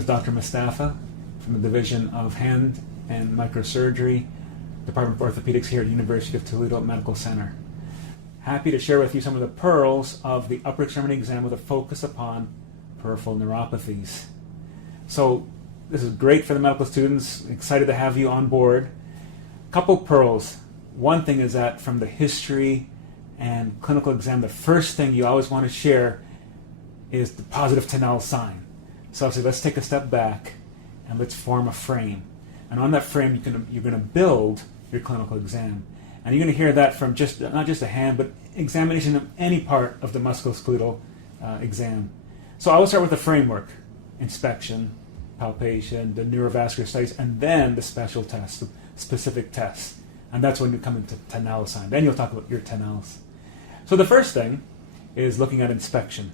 is Dr. Mustapha from the Division of Hand and Microsurgery, Department of Orthopedics here at University of Toledo Medical Center. Happy to share with you some of the pearls of the upper extremity exam with a focus upon peripheral neuropathies. So this is great for the medical students. Excited to have you on board. Couple pearls. One thing is that from the history and clinical exam, the first thing you always want to share is the positive Tinel sign. So I'll say, let's take a step back and let's form a frame. And on that frame, you're going to build your clinical exam. And you're going to hear that from not just a hand, but examination of any part of the musculoskeletal exam. So I will start with the framework: inspection, palpation, the neurovascular studies, and then the special tests, the specific tests. And that's when you come into Tinel sign. Then you'll talk about your Tinels. So the first thing is looking at inspection.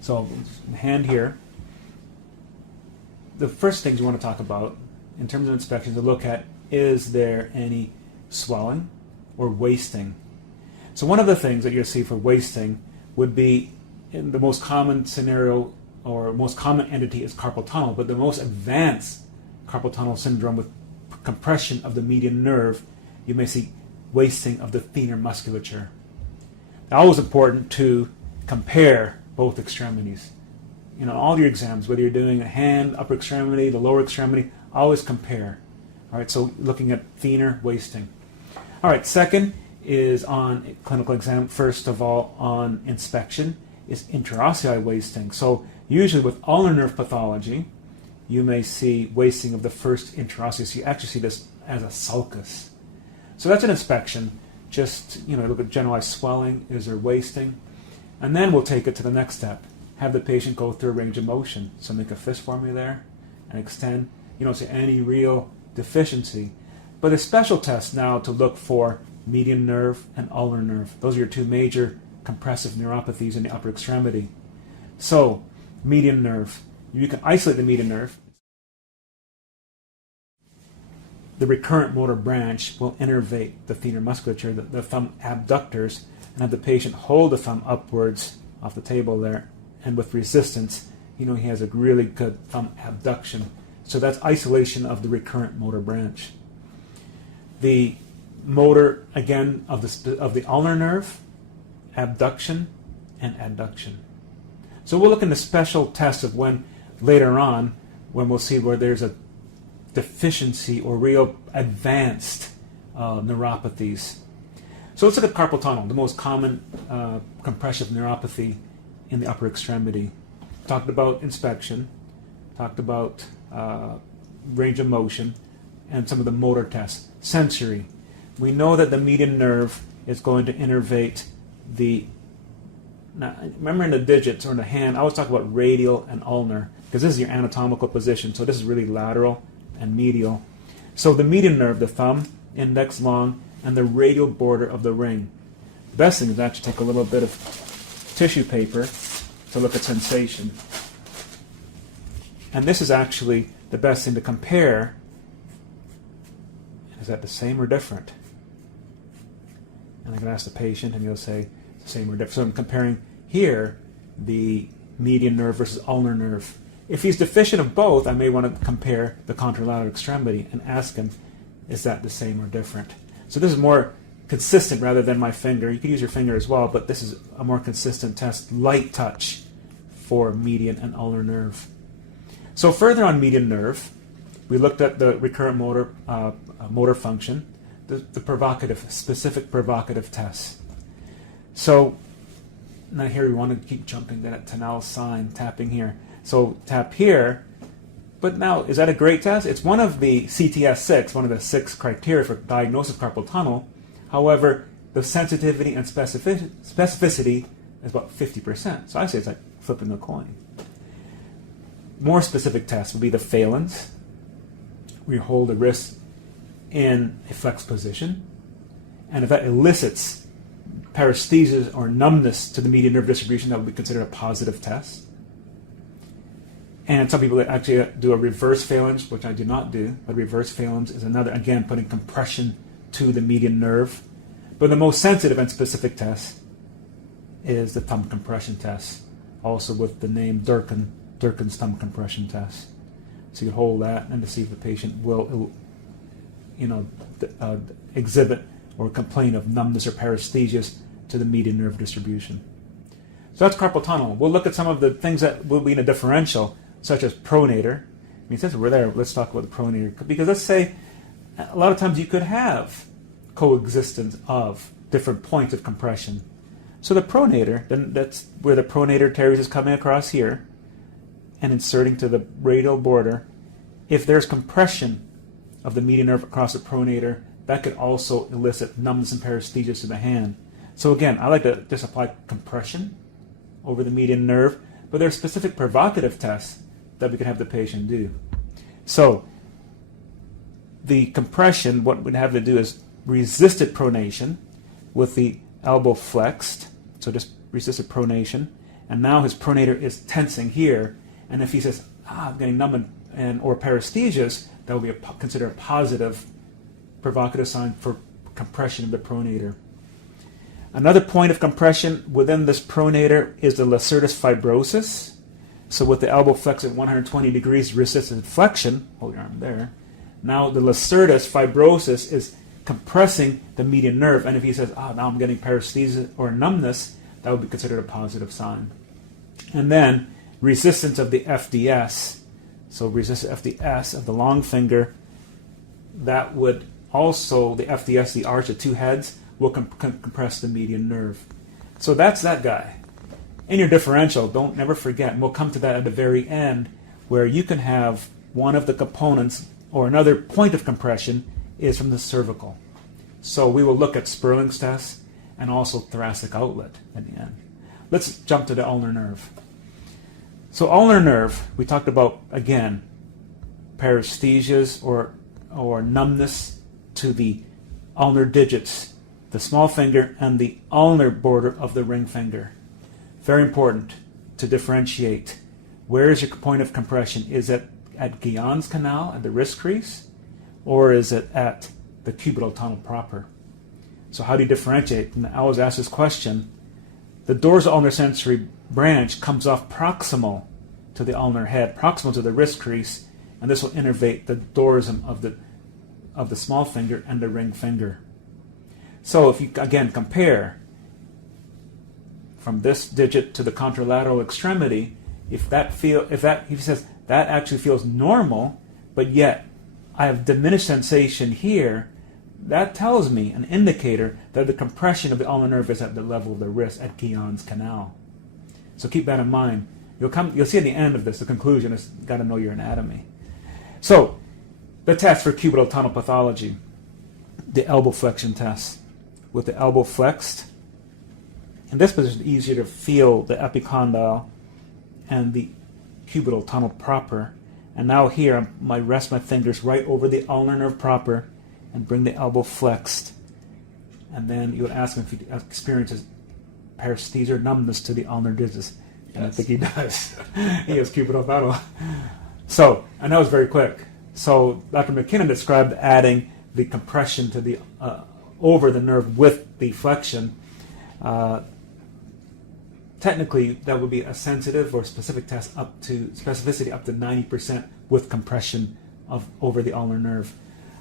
So hand here. The first things you want to talk about in terms of inspection is to look at, is there any swelling or wasting? So one of the things that you'll see for wasting would be, in the most common scenario or most common entity is carpal tunnel, but the most advanced carpal tunnel syndrome with compression of the median nerve, you may see wasting of the thenar musculature. It's always important to compare both extremities. You know, all your exams, whether you're doing a hand, upper extremity, the lower extremity, always compare. All right, so looking at thenar wasting. All right, second is on clinical exam, first of all, on inspection, is interossei wasting. So usually with ulnar nerve pathology, you may see wasting of the first interosseous. So you actually see this as a sulcus. So that's an inspection. Just, look at generalized swelling. Is there wasting? And then we'll take it to the next step. Have the patient go through a range of motion. So make a fist formula there and extend. You don't see any real deficiency. But a special test now to look for median nerve and ulnar nerve. Those are your two major compressive neuropathies in the upper extremity. So, median nerve. You can isolate the median nerve. The recurrent motor branch will innervate the thenar musculature, the thumb abductors, and have the patient hold the thumb upwards off the table there. And with resistance, he has a really good thumb abduction. So that's isolation of the recurrent motor branch. The motor, again, of the ulnar nerve, abduction and adduction. So we'll look in the special tests of when, later on, when we'll see where there's a deficiency or real advanced neuropathies. So let's look at carpal tunnel, the most common compressive neuropathy in the upper extremity. Talked about inspection, talked about range of motion, and some of the motor tests. Sensory. We know that the median nerve is going to innervate now, remember in the digits or in the hand, I always talk about radial and ulnar, because this is your anatomical position, so this is really lateral and medial. So the median nerve, the thumb, index, long, and the radial border of the ring. The best thing is to actually take a little bit of tissue paper to look at sensation. And this is actually the best thing to compare. Is that the same or different? And I can ask the patient, and he'll say the same or different. So I'm comparing here the median nerve versus ulnar nerve. If he's deficient of both, I may want to compare the contralateral extremity and ask him, is that the same or different? So this is more consistent rather than my finger. You can use your finger as well, but this is a more consistent test, light touch for median and ulnar nerve. So further on median nerve, we looked at the recurrent motor function, the specific provocative tests. So now here we want to keep jumping that Tinel sign, tapping here. So tap here, but now is that a great test? It's one of the CTS6, one of the 6 criteria for diagnosis of carpal tunnel. However, the sensitivity and specificity is about 50%. So I say it's like flipping a coin. More specific tests would be the phalanx, where you hold the wrist in a flexed position, and if that elicits paresthesia or numbness to the median nerve distribution, that would be considered a positive test. And some people actually do a reverse phalanx, which I do not do, but reverse phalanx is another, again, putting compression to the median nerve. But the most sensitive and specific test is the thumb compression test, also with the name Durkin Durkin's thumb compression test. So you hold that and to see if the patient will, exhibit or complain of numbness or paresthesias to the median nerve distribution. So that's carpal tunnel. We'll look at some of the things that will be in a differential, such as pronator. I mean, since we're there, let's talk about the pronator. Because let's say a lot of times you could have coexistence of different points of compression. So the pronator, then that's where the pronator teres is coming across here and inserting to the radial border. If there's compression of the median nerve across the pronator, that could also elicit numbness and paresthesias to the hand. So again, I like to just apply compression over the median nerve, but there are specific provocative tests that we can have the patient do. So the compression, what we'd have to do is resisted pronation with the elbow flexed, so just resisted pronation, and now his pronator is tensing here, and if he says, I'm getting numb or paresthesias, that will be considered a positive provocative sign for compression of the pronator. Another point of compression within this pronator is the lacertus fibrosus. So with the elbow flexed at 120 degrees resisted flexion, hold your arm there, now the lacertus fibrosus is compressing the median nerve, and if he says, now I'm getting paresthesia or numbness, that would be considered a positive sign. And then resistance of the FDS, so resistance FDS of the long finger, that would also, the FDS, the arch of two heads, will compress the median nerve. So that's that guy. In your differential, never forget, and we'll come to that at the very end, where you can have one of the components or another point of compression is from the cervical. So we will look at Sperling's test and also thoracic outlet at the end. Let's jump to the ulnar nerve. So ulnar nerve, we talked about, again, paresthesias or numbness to the ulnar digits, the small finger and the ulnar border of the ring finger. Very important to differentiate. Where is your point of compression? Is it at Guillen's canal at the wrist crease, or is it at the cubital tunnel proper? So how do you differentiate? And I always ask this question. The dorsal ulnar sensory branch comes off proximal to the ulnar head, proximal to the wrist crease, and this will innervate the dorsum of the small finger and the ring finger. So if you again compare from this digit to the contralateral extremity, if he says that actually feels normal, but yet I have diminished sensation here, that tells me, an indicator, that the compression of the ulnar nerve is at the level of the wrist at Guillen's canal. So keep that in mind. You'll see at the end of this, the conclusion is got to know your anatomy. So the test for cubital tunnel pathology, the elbow flexion test. With the elbow flexed, in this position, it's easier to feel the epicondyle and the cubital tunnel proper. And now here, I rest my fingers right over the ulnar nerve proper and bring the elbow flexed. And then you would ask him if he experiences paresthesia or numbness to the ulnar digits. And yes. I think he does. He has cubital tunnel. So, and that was very quick. So Dr. McKinnon described adding the compression to the over the nerve with the flexion. Technically, that would be a sensitive or specific test up to specificity up to 90% with compression over the ulnar nerve.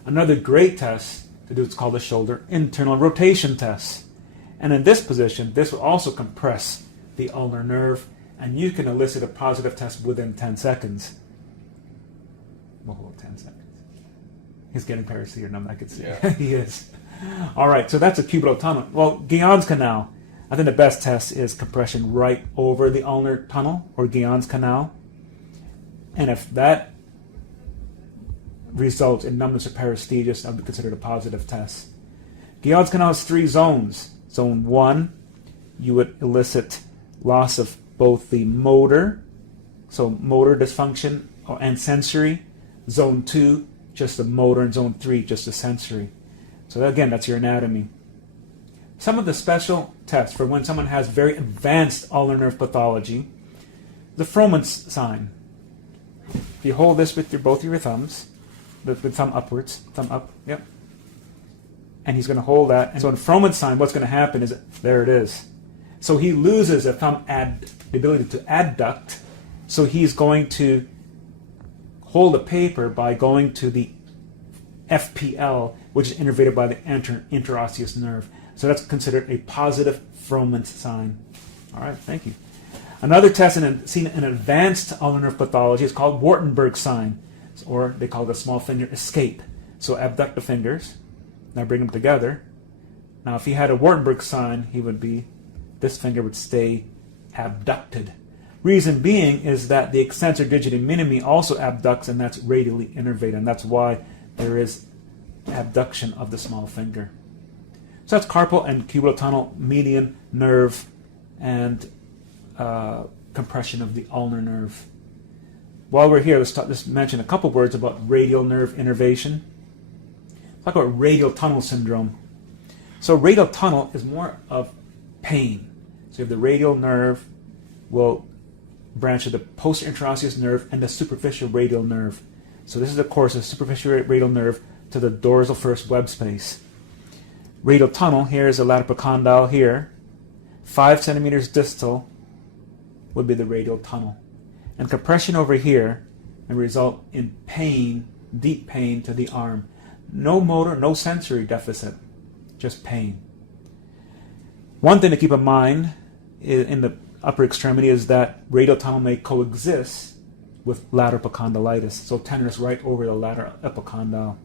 Another great test to do is called the shoulder internal rotation test. And in this position, this will also compress the ulnar nerve, and you can elicit a positive test within 10 seconds. We'll hold 10 seconds. He's getting paresthesia numb, I could see. Yeah. He is. All right, so that's a cubital tunnel. Well, Guillen's canal, I think the best test is compression right over the ulnar tunnel or Guillen's canal. And if that results in numbness or paresthesia, that would be considered a positive test. Guillen's canal has 3 zones. Zone 1, you would elicit loss of both the motor, so motor dysfunction and sensory. Zone 2, just the motor, and zone 3, just the sensory. So again, that's your anatomy. Some of the special tests for when someone has very advanced ulnar nerve pathology, the Frohman's sign. If you hold this with both of your thumbs, the thumb upwards, thumb up, yep. And he's going to hold that. And so in Frohman's sign, what's going to happen is, there it is. So he loses the ability to adduct. So he's going to hold the paper by going to the FPL, which is innervated by the interosseous nerve. So that's considered a positive Frohman's sign. All right, thank you. Another test seen in advanced ulnar nerve pathology is called Wartenberg sign, or they call it a small finger escape. So abduct the fingers. Now bring them together. Now if he had a Wartenberg sign, this finger would stay abducted. Reason being is that the extensor digiti minimi also abducts, and that's radially innervated, and that's why there is abduction of the small finger. So that's carpal and cubital tunnel, median nerve, and compression of the ulnar nerve. While we're here, let's mention a couple words about radial nerve innervation. Let's talk about radial tunnel syndrome. So radial tunnel is more of pain. So you have the radial nerve will branch of the posterior interosseous nerve and the superficial radial nerve. So this is, of course, a superficial radial nerve to the dorsal first web space. Radial tunnel, here is the lateral condyle here. 5 centimeters distal would be the radial tunnel. And compression over here and result in pain, deep pain to the arm. No motor, no sensory deficit, just pain. One thing to keep in mind in the upper extremity is that radial tunnel may coexist with lateral epicondylitis, so tenderness right over the lateral epicondyle.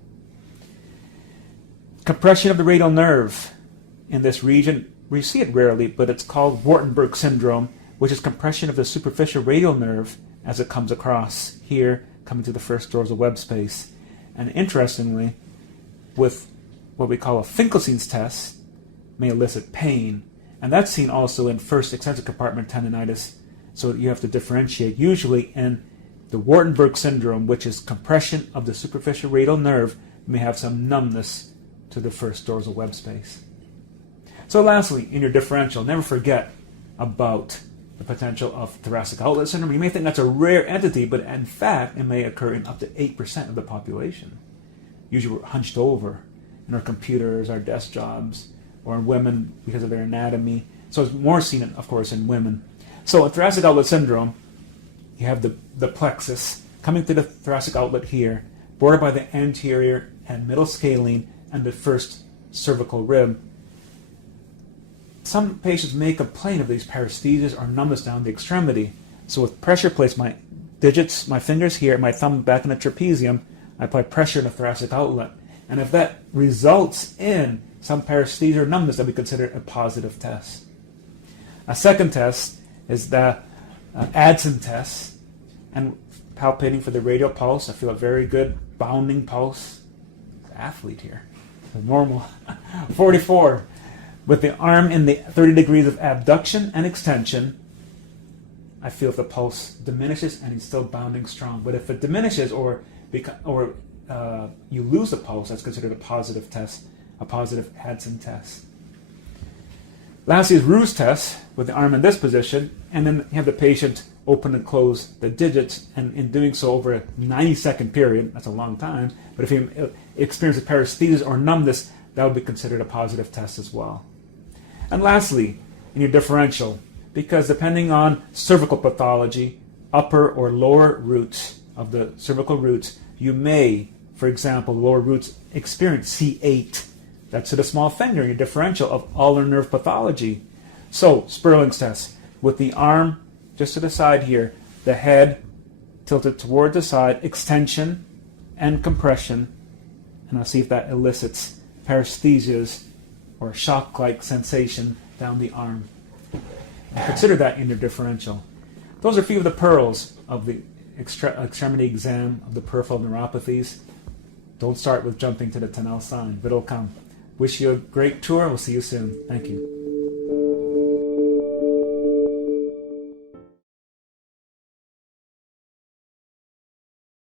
Compression of the radial nerve in this region, we see it rarely, but it's called Wartenberg syndrome, which is compression of the superficial radial nerve as it comes across here, coming to the first dorsal web space. And interestingly, with what we call a Finkelstein's test, may elicit pain. And that's seen also in first extensor compartment tendinitis. So you have to differentiate. Usually in the Wartenberg syndrome, which is compression of the superficial radial nerve, you may have some numbness to the first dorsal web space. So lastly, in your differential, never forget about the potential of thoracic outlet syndrome. You may think that's a rare entity, but in fact, it may occur in up to 8% of the population. Usually we're hunched over in our computers, our desk jobs, or in women because of their anatomy. So it's more seen, of course, in women. So in thoracic outlet syndrome, you have the plexus coming through the thoracic outlet here, bordered by the anterior and middle scalene and the first cervical rib. Some patients may complain of these paresthesias or numbness down the extremity. So with pressure, place my digits, my fingers here, my thumb back in the trapezium, I apply pressure in the thoracic outlet. And if that results in some paresthesia or numbness, that we consider a positive test. A second test is the Adson test, and palpating for the radial pulse. I feel a very good bounding pulse. Athlete here. Normal. 44. With the arm in the 30 degrees of abduction and extension, I feel if the pulse diminishes and he's still bounding strong. But if it diminishes or you lose the pulse, that's considered a positive test, a positive Adson test. Lastly is Roux test with the arm in this position, and then you have the patient open and close the digits, and in doing so over a 90-second period, that's a long time, but if he experiences paresthesia or numbness, that would be considered a positive test as well. And lastly, in your differential, because depending on cervical pathology, upper or lower roots of the cervical roots, you may, for example, lower roots experience C8. That's to the small finger in your differential of ulnar nerve pathology. So, Sperling's test, with the arm just to the side here, the head tilted toward the side, extension and compression, and I'll see if that elicits paresthesias or shock-like sensation down the arm. And consider that in your differential. Those are a few of the pearls of the extremity exam of the peripheral neuropathies. Don't start with jumping to the Tenel sign, but it'll come. Wish you a great tour. We'll see you soon. Thank you.